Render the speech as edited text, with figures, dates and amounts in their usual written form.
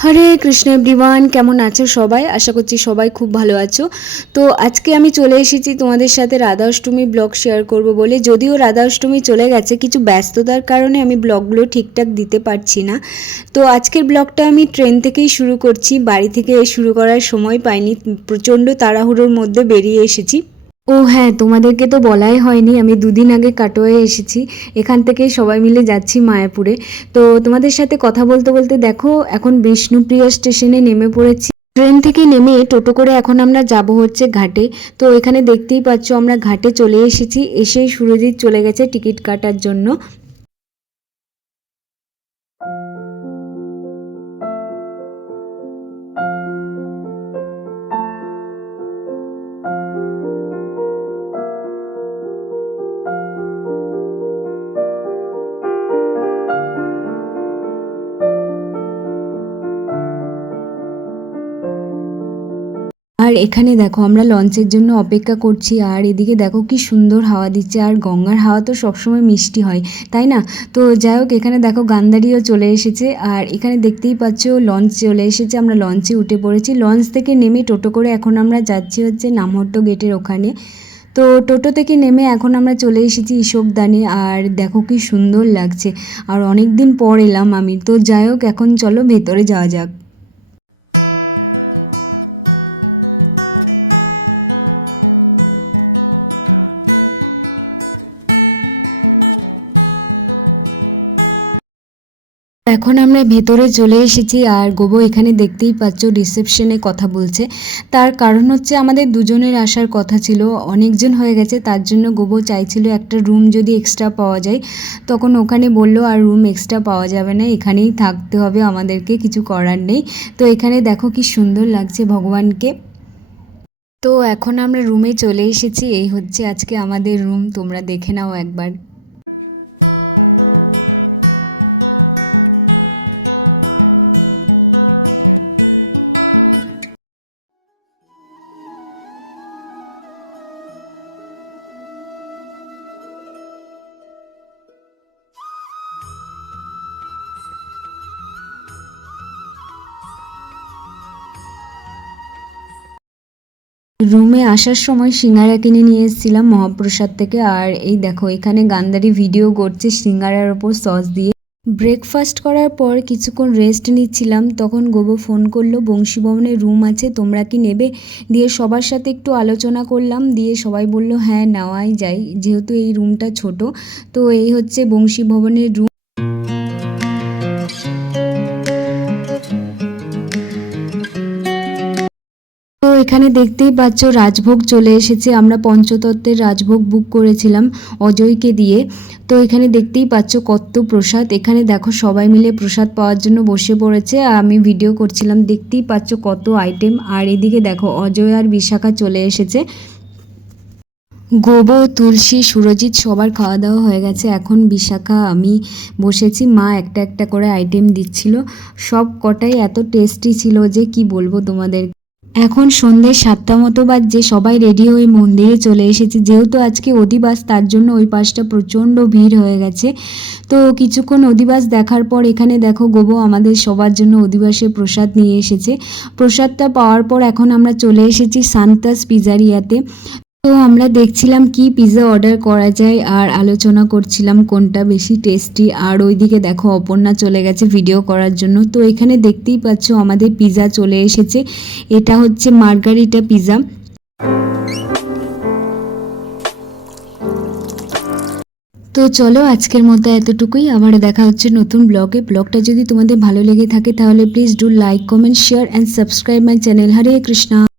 হরে Krishna everyone, কেমন আছো সবাই? আশা করছি সবাই খুব ভালো আছো। তো আজকে আমি চলে এসেছি তোমাদের সাথে রাধা অষ্টমী ব্লগ শেয়ার করব বলে। যদিও রাধা অষ্টমী চলে গেছে, কিছু ব্যস্ততার কারণে আমি ব্লগগুলো ঠিকঠাক দিতে পারছি না। তো আজকের ব্লগটা আমি ট্রেন থেকেই শুরু করছি, বাড়ি থেকে শুরু করার সময় পাইনি, প্রচণ্ড তাড়াহুড়োর মধ্যে বেরিয়ে এসেছি। ও হ্যাঁ, তোমাদেরকে তো বলাই হয়নি, আমি দুদিন আগে কাটোয়ায় এসেছি। এখান থেকে সবাই মিলে যাচ্ছি মায়াপুরে। তো তোমাদের সাথে কথা বলতে বলতে দেখো এখন বিষ্ণুপ্রিয়া স্টেশনে নেমে পড়েছি। ট্রেন থেকে নেমে টোটো করে এখন আমরা যাব হচ্ছে ঘাটে। তো এখানে দেখতেই পাচ্ছ আমরা ঘাটে চলে এসেছি, এসেই সুরজিৎ চলে গেছে টিকিট কাটার জন্য। আর এখানে দেখো আমরা লঞ্চের জন্য অপেক্ষা করছি, আর এদিকে দেখো কি সুন্দর হাওয়া দিচ্ছে। আর গঙ্গার হাওয়া তো সবসময় মিষ্টি হয়, তাই না? তো যাই হোক, এখানে দেখো গান্ধারিও চলে এসেছে। আর এখানে দেখতেই পাচ্ছ লঞ্চ চলে এসেছে, আমরা লঞ্চে উঠে পড়েছি। লঞ্চ থেকে নেমে টোটো করে এখন আমরা যাচ্ছি হচ্ছে নামহট্ট গেটের ওখানে। তো টোটো থেকে নেমে এখন আমরা চলে এসেছি ইসবদানে। আর দেখো কি সুন্দর লাগছে, আর অনেক দিন পর এলাম আমি। তো যাই হোক, এখন চলো ভেতরে যাওয়া যাক। এখন আমরা ভেতরে চলে এসেছি, আর গোবো এখানে দেখতেই পাচ্ছ রিসেপশনে কথা বলছে। তার কারণ হচ্ছে আমাদের দুজনের আসার কথা ছিল, অনেকজন হয়ে গেছে, তার জন্য গোবো চাইছিল একটা রুম যদি এক্সট্রা পাওয়া যায়। তখন ওখানে বললো আর রুম এক্সট্রা পাওয়া যাবে না, এখানেই থাকতে হবে আমাদেরকে, কিছু করার নেই। তো এখানে দেখো কি সুন্দর লাগছে ভগবানকে। তো এখন আমরা রুমে চলে এসেছি, এই হচ্ছে আজকে আমাদের রুম, তোমরা দেখে নাও একবার। রুমে আসার সময় সিঙ্গারা কিনে নিয়ে এসেছিলাম মহাপ্রসাদ থেকে। আর এই দেখো এখানে গান্ধারী ভিডিও করছে সিঙ্গারার ওপর সস দিয়ে। ব্রেকফাস্ট করার পর কিছুক্ষণ রেস্ট নিচ্ছিলাম, তখন গোবো ফোন করলো, বংশীভবনের রুম আছে, তোমরা কি নেবে? দিয়ে সবার সাথে একটু আলোচনা করলাম, দিয়ে সবাই বলল হ্যাঁ নেওয়াই যায়, যেহেতু এই রুমটা ছোট। তো এই হচ্ছে বংশীভবনের রুম। তো এখানে দেখতেই পাচ্ছ রাজভোগ চলে এসেছে, আমরা পঞ্চতত্ত্বের রাজভোগ বুক করেছিলাম অজয়কে দিয়ে। তো এখানে দেখতেই পাচ্ছ কত প্রসাদ, এখানে দেখো সবাই মিলে প্রসাদ পাওয়ার জন্য বসে পড়েছে, আমি ভিডিও করছিলাম, দেখতেই পাচ্ছ কত আইটেম। আর এদিকে দেখো অজয় আর বিশাখা চলে এসেছে। গোবো, তুলসী, সুরজিৎ সবার খাওয়া দাওয়া হয়ে গেছে, এখন বিশাখা আমি বসেছি, মা একটা একটা করে আইটেম দিচ্ছিল, সব কটাই এত টেস্টি ছিল যে কি বলবো তোমাদের। এখন সন্ধ্যে 7টা মতো বাজছে, সবাই রেডি হয়ে মন্দিরে চলে এসেছে, যেহেতু আজকে অধিবাস তার জন্য ওই পাশটা প্রচণ্ড ভিড় হয়ে গেছে। তো কিছুক্ষণ অধিবাস দেখার পর এখানে দেখো গোবো আমাদের সবার জন্য অধিবাসে প্রসাদ নিয়ে এসেছে। প্রসাদটা পাওয়ার পর এখন আমরা চলে এসেছি সান্তাস পিজারিয়াতে। তো আমরা দেখছিলাম কি পিৎজা অর্ডার করা যায়, আর আলোচনা করছিলাম কোনটা বেশি টেস্টি। আর ওইদিকে দেখো অপর্ণা চলে গেছে ভিডিও করার জন্য। তো এখানে দেখতেই পাচ্ছ আমাদের পিৎজা চলে এসেছে, এটা হচ্ছে মার্গারিটা পিৎজা। তো চলো আজকের মতো এতটুকুই, আবার দেখা হচ্ছে নতুন ব্লগে। ব্লগটা যদি তোমাদের ভালো লেগে থাকে তাহলে please do like, comment, share and subscribe my channel. Hare Krishna.